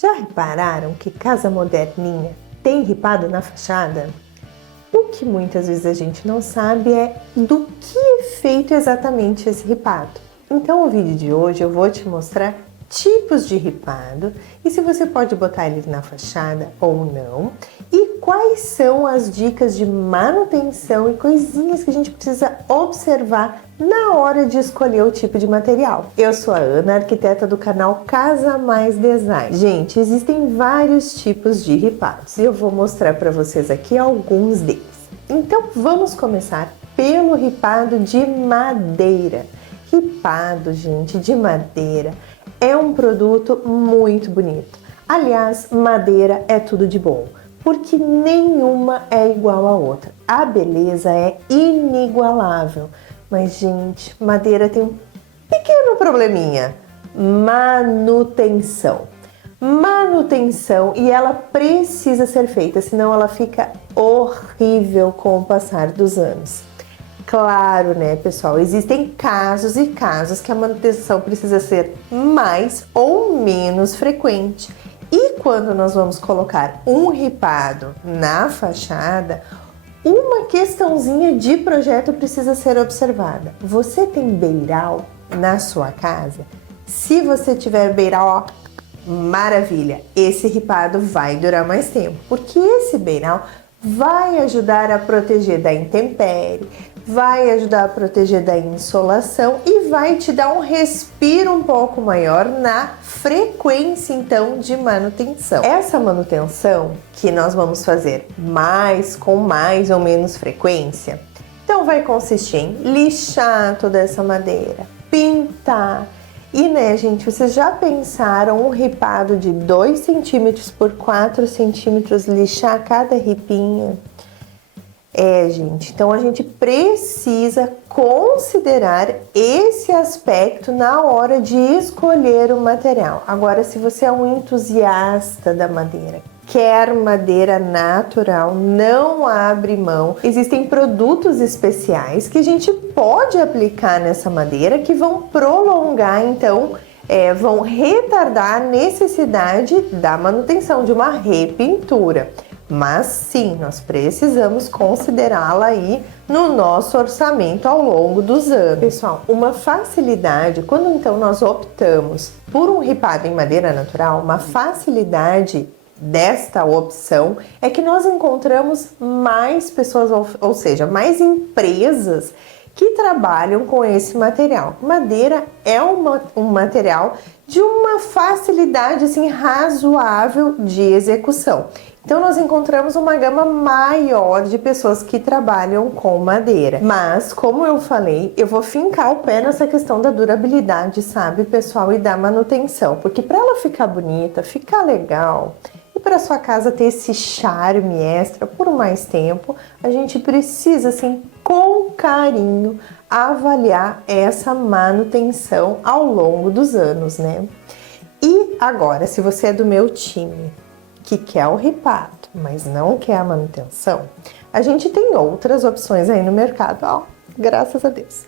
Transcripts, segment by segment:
Já repararam que casa moderninha tem ripado na fachada? O que muitas vezes a gente não sabe é do que é feito exatamente esse ripado. Então, no vídeo de hoje eu vou te mostrar tipos de ripado e se você pode botar ele na fachada ou não, e quais são as dicas de manutenção e coisinhas que a gente precisa observar na hora de escolher o tipo de material. Eu sou a Ana, arquiteta do canal Casa Mais Design. Gente, existem vários tipos de ripados e eu vou mostrar para vocês aqui alguns deles. Então vamos começar pelo ripado de madeira. Ripado, gente, de madeira é um produto muito bonito. Aliás, madeira é tudo de bom, porque nenhuma é igual à outra. A beleza é inigualável. Mas, gente, madeira tem um pequeno probleminha: manutenção. Manutenção, e ela precisa ser feita, senão ela fica horrível com o passar dos anos. Claro, né, pessoal? Existem casos e casos que a manutenção precisa ser mais ou menos frequente. E quando nós vamos colocar um ripado na fachada, uma questãozinha de projeto precisa ser observada. Você tem beiral na sua casa? Se você tiver beiral, ó, maravilha! Esse ripado vai durar mais tempo, porque esse beiral vai ajudar a proteger da intempérie, vai ajudar a proteger da insolação e vai te dar um respiro um pouco maior na frequência, então, de manutenção. Essa manutenção que nós vamos fazer com mais ou menos frequência, então vai consistir em lixar toda essa madeira, pintar. E, né, gente, vocês já pensaram um ripado de 2 centímetros por 4 centímetros, lixar cada ripinha? Gente, então a gente precisa considerar esse aspecto na hora de escolher o material. Agora, se você é um entusiasta da madeira, quer madeira natural, não abre mão. Existem produtos especiais que a gente pode aplicar nessa madeira que vão prolongar, então, vão retardar a necessidade da manutenção, de uma repintura. Mas sim, nós precisamos considerá-la aí no nosso orçamento ao longo dos anos. Pessoal, uma facilidade, quando então nós optamos por um ripado em madeira natural, uma facilidade desta opção é que nós encontramos mais pessoas, ou seja, mais empresas que trabalham com esse material. Madeira é um material de uma facilidade assim, razoável de execução. Então nós encontramos uma gama maior de pessoas que trabalham com madeira. Mas, como eu falei, eu vou fincar o pé nessa questão da durabilidade, sabe, pessoal, e da manutenção. Porque para ela ficar bonita, ficar legal, e para sua casa ter esse charme extra por mais tempo, a gente precisa, assim, com carinho, avaliar essa manutenção ao longo dos anos, né? E agora, se você é do meu time, que quer o ripado, mas não quer a manutenção, a gente tem outras opções aí no mercado, ó, graças a Deus.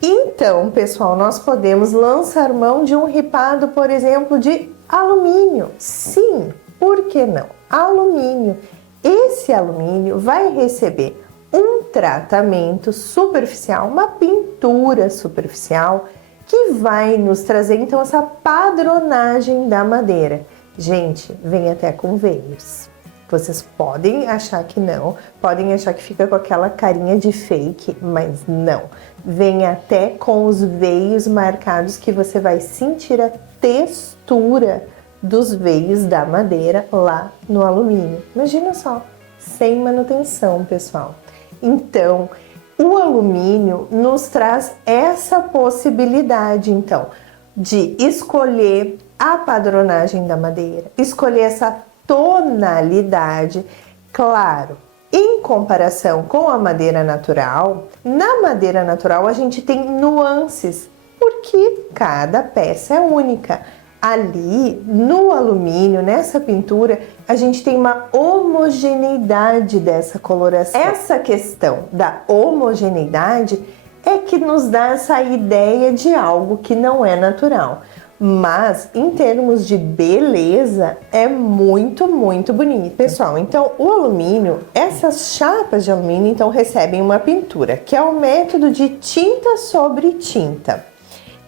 Então, pessoal, nós podemos lançar mão de um ripado, por exemplo, de alumínio. Sim, por que não? Alumínio. Esse alumínio vai receber um tratamento superficial, uma pintura superficial, que vai nos trazer, então, essa padronagem da madeira. Gente, vem até com veios. Vocês podem achar que não, podem achar que fica com aquela carinha de fake, mas não. Vem até com os veios marcados que você vai sentir a textura dos veios da madeira lá no alumínio. Imagina só, sem manutenção, pessoal. Então, o alumínio nos traz essa possibilidade, então, de escolher a padronagem da madeira, escolher essa tonalidade. Claro, em comparação com a madeira natural, na madeira natural a gente tem nuances, porque cada peça é única. Ali, no alumínio, nessa pintura, a gente tem uma homogeneidade dessa coloração. Essa questão da homogeneidade é que nos dá essa ideia de algo que não é natural. Mas em termos de beleza é muito, muito bonito. Pessoal, então o alumínio, essas chapas de alumínio então recebem uma pintura, que é o método de tinta sobre tinta,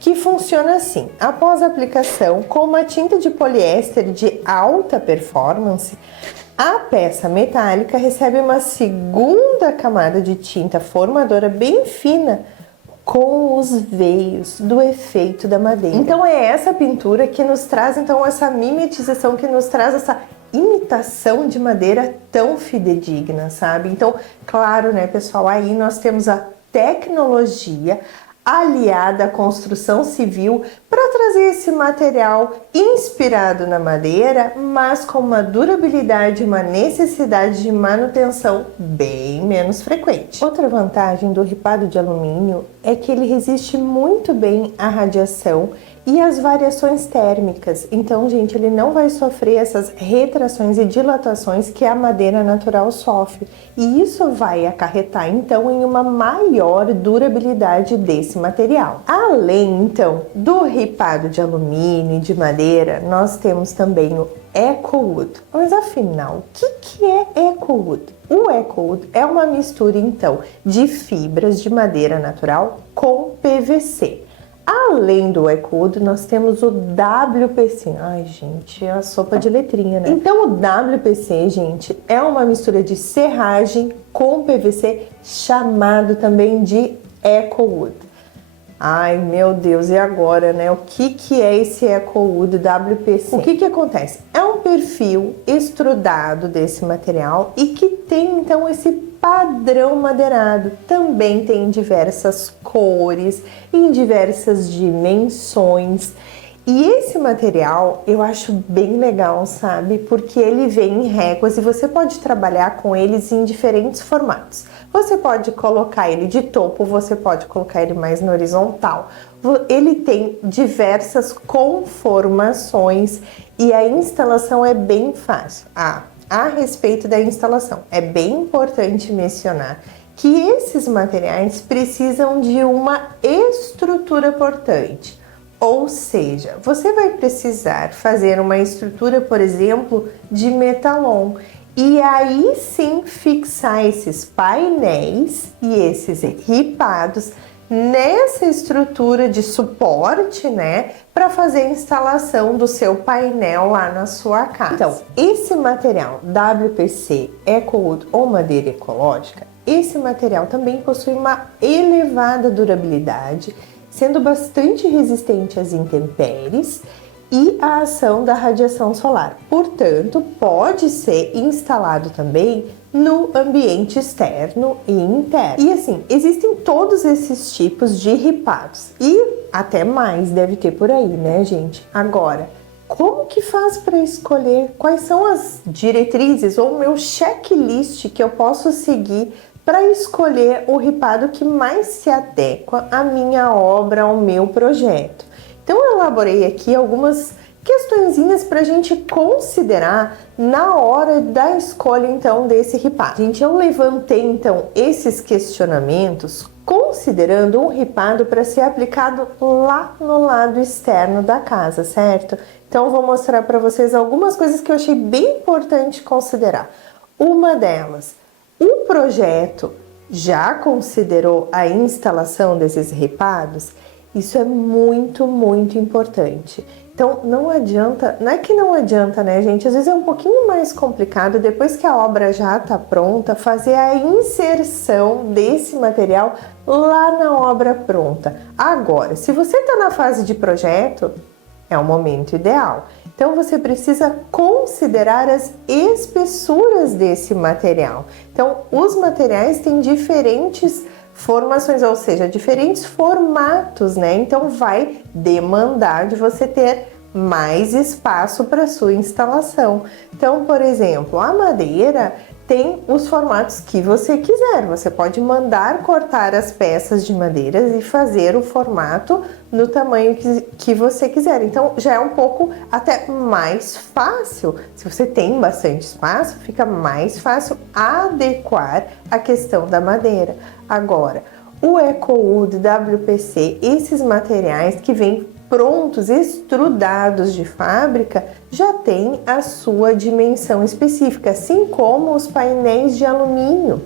que funciona assim: após a aplicação com uma tinta de poliéster de alta performance, a peça metálica recebe uma segunda camada de tinta formadora bem fina com os veios do efeito da madeira. Então é essa pintura que nos traz então essa mimetização, que nos traz essa imitação de madeira tão fidedigna, sabe? Então, claro, né, pessoal, aí nós temos a tecnologia aliada à construção civil para trazer esse material inspirado na madeira, mas com uma durabilidade e uma necessidade de manutenção bem menos frequente. Outra vantagem do ripado de alumínio é que ele resiste muito bem à radiação e às variações térmicas. Então, gente, ele não vai sofrer essas retrações e dilatações que a madeira natural sofre. E isso vai acarretar, então, em uma maior durabilidade desse material. Além, então, do ripado de alumínio e de madeira, nós temos também o EcoWood. Mas, afinal, o que é EcoWood? O EcoWood é uma mistura, então, de fibras de madeira natural com PVC. Além do EcoWood, nós temos o WPC. Ai, gente, é a sopa de letrinha, né? Então, o WPC, gente, é uma mistura de serragem com PVC, chamado também de EcoWood. Ai, meu Deus, e agora, né? O que é esse EcoWood WPC? O que acontece? É um perfil extrudado desse material e que tem, então, esse padrão madeirado. Também tem diversas cores, em diversas dimensões. E esse material eu acho bem legal, sabe? Porque ele vem em réguas e você pode trabalhar com eles em diferentes formatos. Você pode colocar ele de topo, você pode colocar ele mais na horizontal. Ele tem diversas conformações e a instalação é bem fácil. A respeito da instalação, é bem importante mencionar que esses materiais precisam de uma estrutura portante. Ou seja, você vai precisar fazer uma estrutura, por exemplo, de metalon. E aí sim fixar esses painéis e esses ripados nessa estrutura de suporte, né, para fazer a instalação do seu painel lá na sua casa. Então, esse material WPC, EcoWood ou madeira ecológica, esse material também possui uma elevada durabilidade, sendo bastante resistente às intempéries e à ação da radiação solar. Portanto, pode ser instalado também no ambiente externo e interno. E assim, existem todos esses tipos de ripados e até mais deve ter por aí, né, gente? Agora, como que faz para escolher quais são as diretrizes ou o meu checklist que eu posso seguir para escolher o ripado que mais se adequa à minha obra, ao meu projeto? Então eu elaborei aqui algumas questõezinhas para a gente considerar na hora da escolha então desse ripado. Gente, eu levantei então esses questionamentos considerando um ripado para ser aplicado lá no lado externo da casa, certo? Então eu vou mostrar para vocês algumas coisas que eu achei bem importante considerar. Uma delas, o projeto já considerou a instalação desses ripados? Isso é muito, muito importante. Então, não adianta, não é que não adianta, né, gente? Às vezes é um pouquinho mais complicado, depois que a obra já está pronta, fazer a inserção desse material lá na obra pronta. Agora, se você está na fase de projeto, é o momento ideal. Então, você precisa considerar as espessuras desse material. Então, os materiais têm diferentes formações, ou seja, diferentes formatos, né? Então vai demandar de você ter mais espaço para sua instalação. Então, por exemplo, a madeira tem os formatos que você quiser. Você pode mandar cortar as peças de madeira e fazer o formato no tamanho que você quiser. Então, já é um pouco até mais fácil. Se você tem bastante espaço, fica mais fácil adequar a questão da madeira. Agora, o EcoWood, WPC, esses materiais que vêm prontos, estrudados de fábrica, já tem a sua dimensão específica, assim como os painéis de alumínio.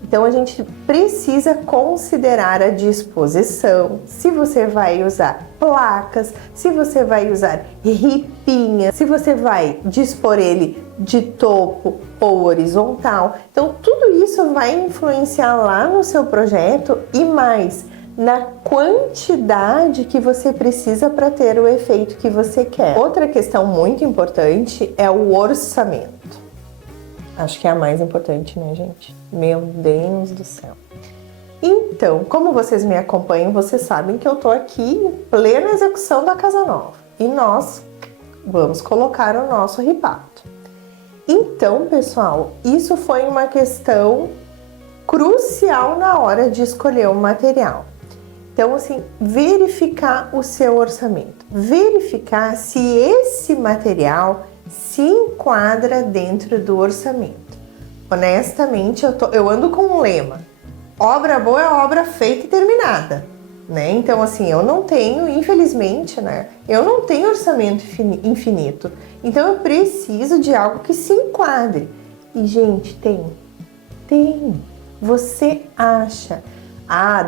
Então a gente precisa considerar a disposição, se você vai usar placas, se você vai usar ripinha, se você vai dispor ele de topo ou horizontal. Então tudo isso vai influenciar lá no seu projeto e mais na quantidade que você precisa para ter o efeito que você quer. Outra questão muito importante é o orçamento. Acho que é a mais importante, né, gente? Meu Deus do céu. Então, como vocês me acompanham, vocês sabem que eu tô aqui em plena execução da casa nova. E nós vamos colocar o nosso ripado. Então, pessoal, isso foi uma questão crucial na hora de escolher o material. Então, assim, verificar o seu orçamento. Verificar se esse material se enquadra dentro do orçamento. Honestamente, eu ando com um lema: obra boa é obra feita e terminada, né? Então, assim, eu não tenho, infelizmente, né? Eu não tenho orçamento infinito. Então, eu preciso de algo que se enquadre. E, gente, tem. Você acha?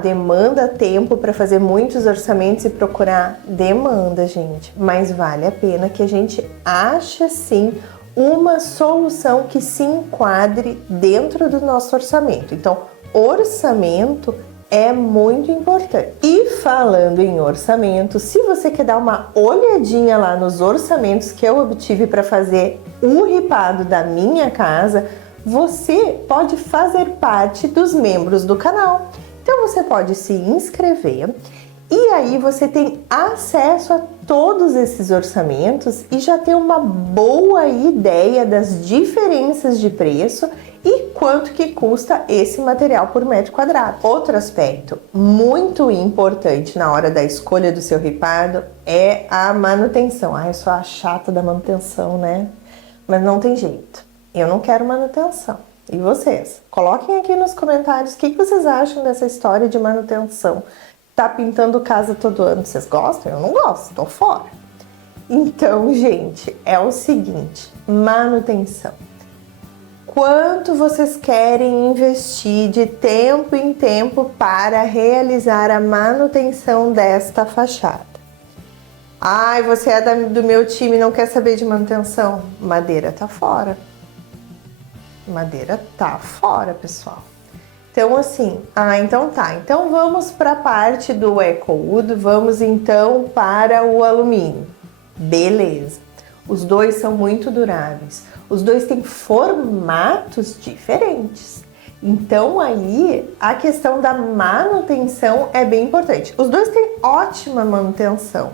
Demanda tempo para fazer muitos orçamentos e procurar? Demanda, gente, mas vale a pena que a gente ache sim uma solução que se enquadre dentro do nosso orçamento. Então, orçamento é muito importante. E falando em orçamento, se você quer dar uma olhadinha lá nos orçamentos que eu obtive para fazer o ripado da minha casa, você pode fazer parte dos membros do canal. Então você pode se inscrever e aí você tem acesso a todos esses orçamentos e já tem uma boa ideia das diferenças de preço e quanto que custa esse material por metro quadrado. Outro aspecto muito importante na hora da escolha do seu ripado é a manutenção. Eu sou a chata da manutenção, né? Mas não tem jeito. Eu não quero manutenção. E vocês? Coloquem aqui nos comentários o que vocês acham dessa história de manutenção. Tá pintando casa todo ano, vocês gostam? Eu não gosto, tô fora. Então, gente, é o seguinte, manutenção. Quanto vocês querem investir de tempo em tempo para realizar a manutenção desta fachada? Você é do meu time e não quer saber de manutenção? Madeira tá fora. Madeira tá fora, pessoal. Então, assim, então tá. Então, vamos para a parte do EcoWood, vamos então para o alumínio. Beleza. Os dois são muito duráveis. Os dois têm formatos diferentes. Então, aí, a questão da manutenção é bem importante. Os dois têm ótima manutenção.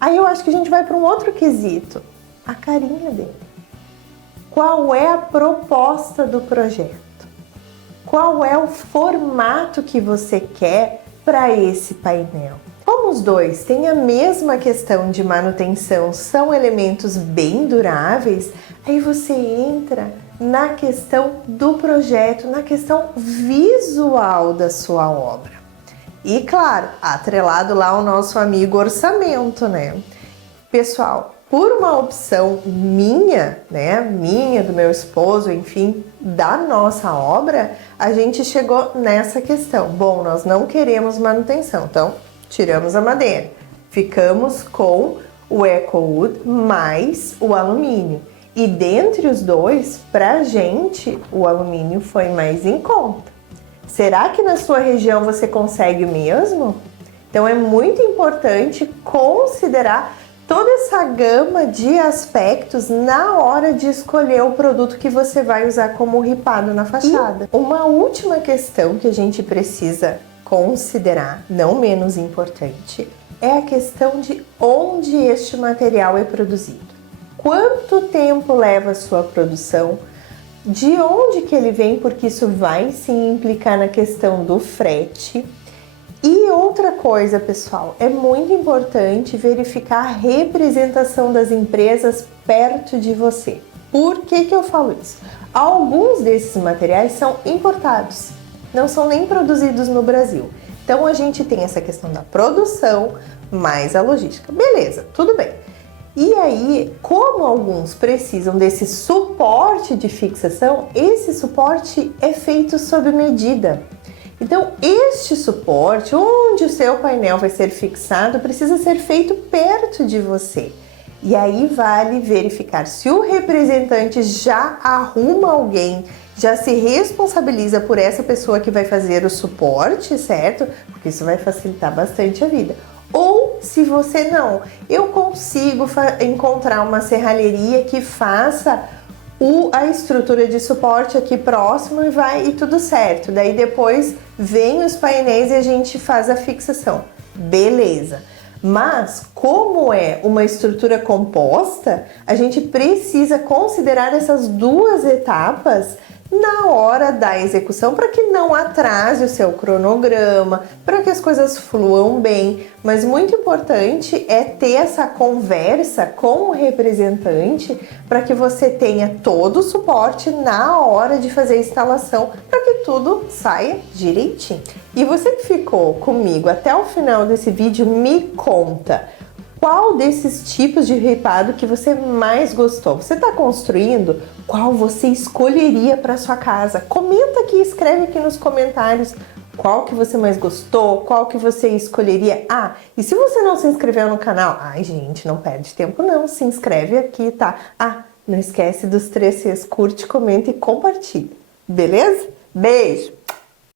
Aí, eu acho que a gente vai para um outro quesito. A carinha dele. Qual é a proposta do projeto? Qual é o formato que você quer para esse painel? Como os dois têm a mesma questão de manutenção, são elementos bem duráveis, aí você entra na questão do projeto, na questão visual da sua obra. E claro, atrelado lá ao nosso amigo orçamento, né? Pessoal, por uma opção minha, né, do meu esposo, enfim, da nossa obra, a gente chegou nessa questão. Bom, nós não queremos manutenção, então tiramos a madeira. Ficamos com o EcoWood mais o alumínio. E dentre os dois, pra gente, o alumínio foi mais em conta. Será que na sua região você consegue mesmo? Então é muito importante considerar toda essa gama de aspectos na hora de escolher o produto que você vai usar como ripado na fachada. E uma última questão que a gente precisa considerar, não menos importante, é a questão de onde este material é produzido. Quanto tempo leva a sua produção? De onde que ele vem? Porque isso vai sim implicar na questão do frete. E outra coisa, pessoal, é muito importante verificar a representação das empresas perto de você. Por que eu falo isso? Alguns desses materiais são importados, não são nem produzidos no Brasil. Então a gente tem essa questão da produção mais a logística. Beleza, tudo bem. E aí, como alguns precisam desse suporte de fixação, esse suporte é feito sob medida. Então, este suporte, onde o seu painel vai ser fixado, precisa ser feito perto de você. E aí vale verificar se o representante já arruma alguém, já se responsabiliza por essa pessoa que vai fazer o suporte, certo? Porque isso vai facilitar bastante a vida. Ou se você não, eu consigo encontrar uma serralheria que faça a estrutura de suporte aqui próximo e tudo certo. Daí depois vem os painéis e a gente faz a fixação. Beleza. Mas como é uma estrutura composta, a gente precisa considerar essas duas etapas na hora da execução para que não atrase o seu cronograma, para que as coisas fluam bem. Mas muito importante é ter essa conversa com o representante para que você tenha todo o suporte na hora de fazer a instalação, para que tudo saia direitinho. E você que ficou comigo até o final desse vídeo, me conta qual desses tipos de ripado que você mais gostou. Você está construindo? Qual você escolheria para sua casa? Comenta aqui, escreve aqui nos comentários qual que você mais gostou, qual que você escolheria. Ah, e se você não se inscreveu no canal, ai gente, não perde tempo não, se inscreve aqui, tá? Ah, não esquece dos 3 Cs, curte, comenta e compartilha, beleza? Beijo!